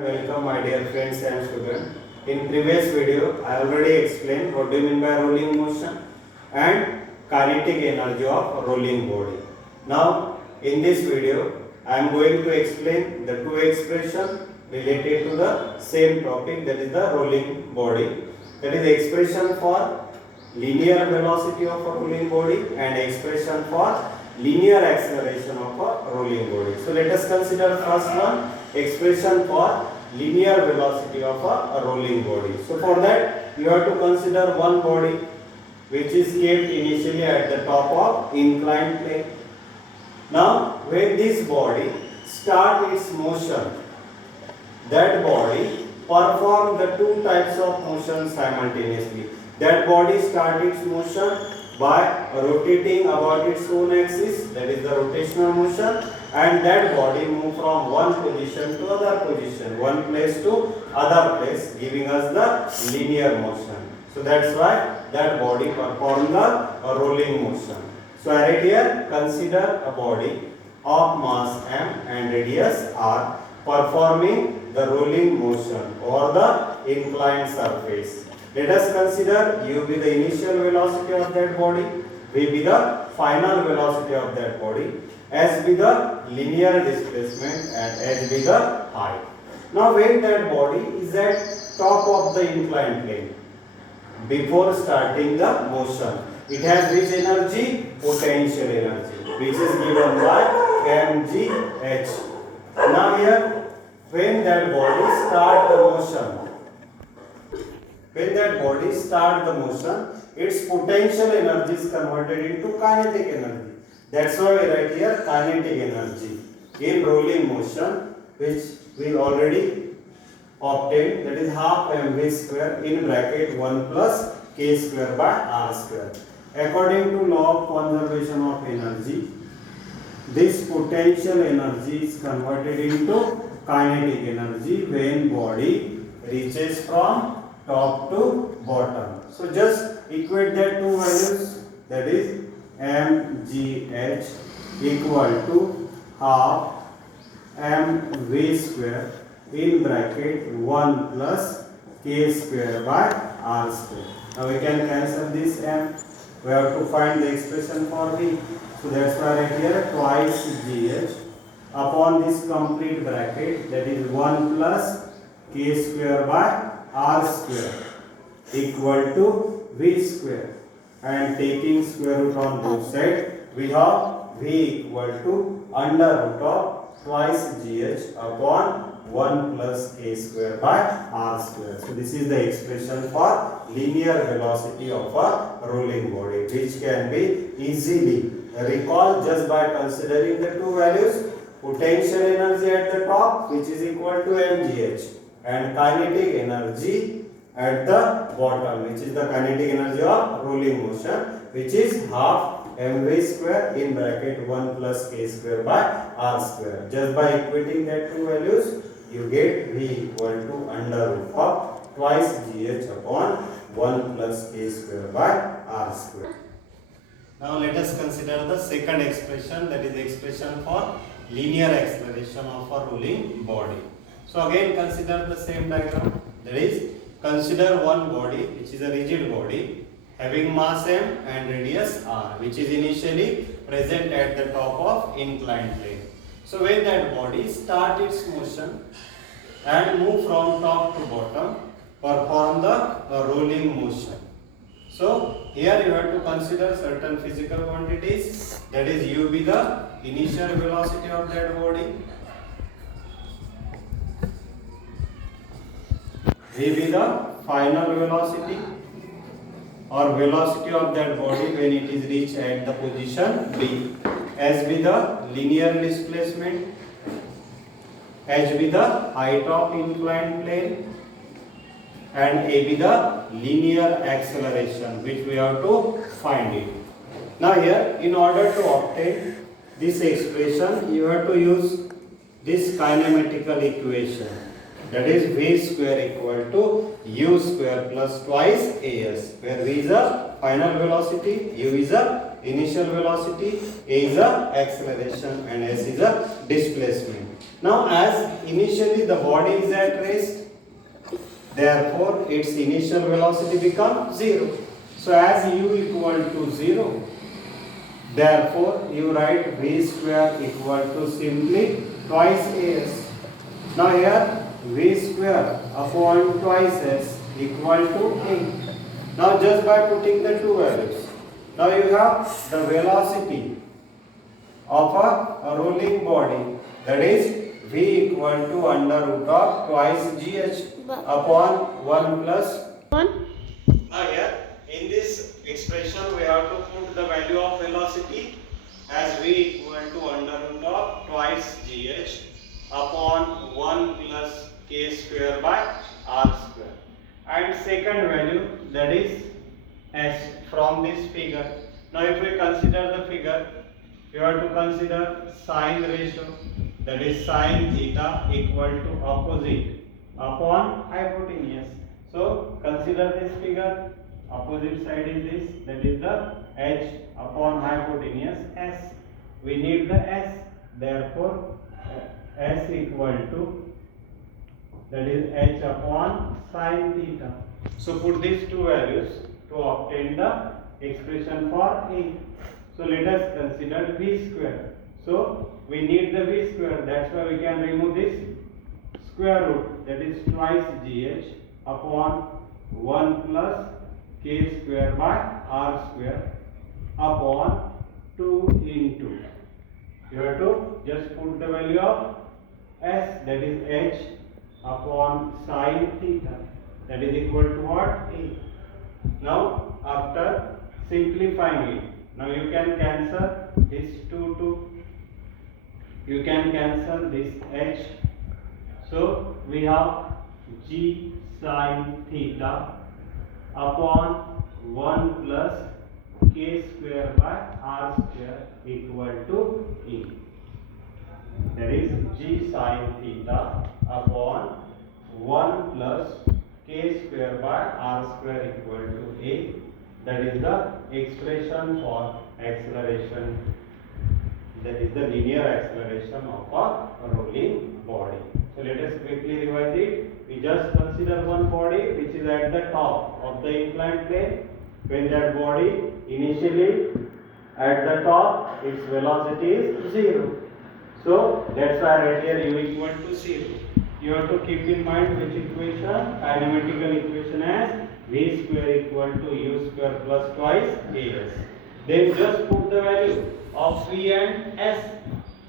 Welcome my dear friends and students. In previous video I already explained what do you mean by rolling motion and kinetic energy of rolling body. Now in this video I am going to explain the two expressions related to the same topic, that is the rolling body. That is expression for linear velocity of a rolling body and expression for linear acceleration of a rolling body. So let us consider first one, expression for linear velocity of a rolling body. So for that you have to consider one body which is kept initially at the top of inclined plane. Now when this body start its motion, that body perform the two types of motion simultaneously. That body start its motion by rotating about its own axis, that is the rotational motion, and that body move from one position to other position, one place to other place, giving us the linear motion. So that's why that body perform the rolling motion. So right here consider a body of mass m and radius r performing the rolling motion over the inclined surface. Let us consider u be the initial velocity of that body, v be the final velocity of that body, s be the linear displacement and h be the height. Now when that body is at top of the inclined plane, before starting the motion, it has which energy? Potential energy, which is given by mgh. Now here, when that body start the motion, its potential energy is converted into kinetic energy. That's why we write here kinetic energy in rolling motion, which we already obtained, that is half mv square in bracket 1 plus k square by r square. According to law of conservation of energy, this potential energy is converted into kinetic energy when body reaches from top to bottom. So just equate that two values, that is mgh equal to half mv square in bracket 1 plus k square by r square. Now we can cancel this m. We have to find the expression for v. So that's why right here twice gh upon this complete bracket, that is 1 plus k square by r square equal to v square, and taking square root on both sides, we have v equal to under root of twice gh upon 1 plus k square by r square. So this is the expression for linear velocity of a rolling body, which can be easily recalled just by considering the two values: potential energy at the top, which is equal to mgh, and kinetic energy at the bottom, which is the kinetic energy of rolling motion, which is half mv square in bracket 1 plus k square by r square. Just by equating that two values, you get v equal to under root of twice gh upon 1 plus k square by r square. Now let us consider the second expression, that is expression for linear acceleration of a rolling body. So again consider the same diagram, that is consider one body which is a rigid body having mass m and radius r, which is initially present at the top of inclined plane. So when that body start its motion and move from top to bottom, perform the rolling motion. So here you have to consider certain physical quantities, that is u be the initial velocity of that body, v be the final velocity or velocity of that body when it is reached at the position B, s be the linear displacement, h be the height of inclined plane, and a be the linear acceleration, which we have to find it. Now here, in order to obtain this expression, you have to use this kinematical equation, that is v square equal to u square plus twice as, where v is the final velocity, u is the initial velocity, a is the acceleration, and s is the displacement. Now as initially the body is at rest, therefore its initial velocity becomes 0. So as u equal to 0, therefore you write v square equal to simply twice as. Now here v square upon twice s equal to a. Now just by putting the two values, now you have the velocity of a rolling body, that is v equal to under root of twice gh upon 1 plus 1. Now here in this expression we have to put the value of velocity as v equal to under root of twice gh upon 1 plus k square by r square, and second value, that is s, from this figure. Now if we consider the figure, you have to consider sine ratio, that is sine theta equal to opposite upon hypotenuse. So consider this figure, opposite side is this, that is the h upon hypotenuse s. We need the s, therefore s equal to, that is h upon sine theta. So put these two values to obtain the expression for a. So let us consider v square. So we need the v square, that's why we can remove this square root, that is twice gh upon 1 plus k square by r square upon 2 into. You have to just put the value of s, that is h upon sine theta, that is equal to what? A. Now after simplifying it, now you can cancel this 2, you can cancel this h. So we have g sine theta upon 1 plus k square by r square equal to a. That is g sine theta upon 1 plus k square by r square equal to a. That is the expression for acceleration, that is the linear acceleration of a rolling body. So let us quickly revise it. We just consider one body which is at the top of the inclined plane. When that body initially at the top, its velocity is 0. So that's why right here u equal to 0. You have to keep in mind which equation, kinematical equation, as v square equal to u square plus twice as. Then just put the value of v and s.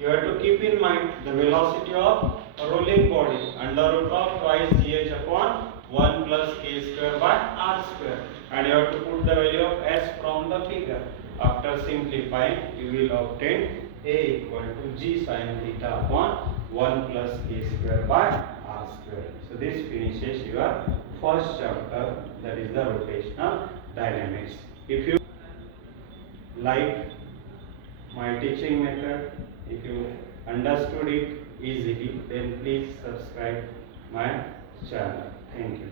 You have to keep in mind the velocity of a rolling body under root of twice gh upon 1 plus k square by r square, and you have to put the value of s from the figure. After simplifying, you will obtain a equal to g sine theta upon 1 plus k square by r square. So this finishes your first chapter, that is the rotational dynamics. If you like my teaching method, if you understood it easily, then please subscribe my channel. Thank you.